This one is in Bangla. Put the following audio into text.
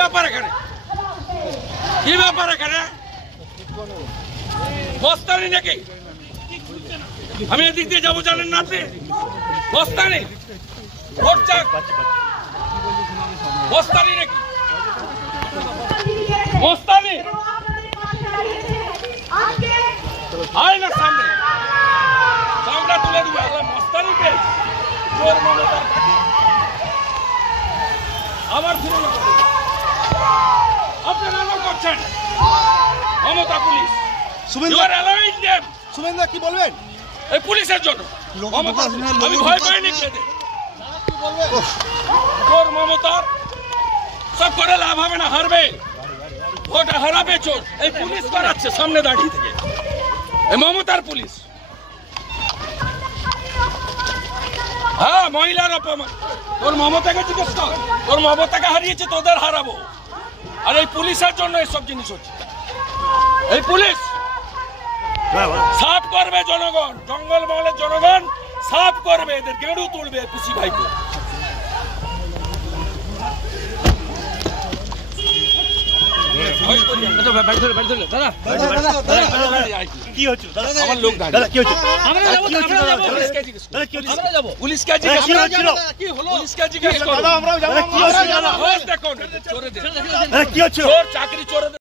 ব্যাপার এখানে? কি ব্যাপার এখানে? বস্তানি নাকি? আমি এদিক দিয়ে যাবো, জানেন না আপনি? বস্তানি বস্তানি নাকি? বস্তানি আয় না সামনে, চামড়া তুলে দিবে। মস্তানি পেয়ে চোর মমতার কাছে আবার ফিরে যাবো। আপনারা আলো করছেন মমতা পুলিশ। শুভেন্দা কি বলবেন এই পুলিশের জন্য? আমি ভয় পাইনি চোর মমতার। সব করে লাভ হবে না, হারবে, ভোট হারাবে চোর। এই পুলিশ করাচ্ছে সামনে দাঁড়িয়ে থেকে, এই মমতার পুলিশ। হ্যাঁ, মহিলার অপমান। তোর মমতাকে জিজ্ঞেস কর, তোর মমতাকে হারিয়েছে, তোদের হারাবো। আর এই পুলিশের জন্য এসব জিনিস হচ্ছে। এই পুলিশ সাফ করবে জনগণ, জঙ্গল মহলের জনগণ সাফ করবে, এদের গেঁড়ু তুলবে পিসি ভাইকে। কি হচ্ছে আমার লোক দাদা কি হচ্ছে পুলিশকে জিজ্ঞেস করো। আমরাও যাবো দেখুন কি হচ্ছে চাকরি চোরে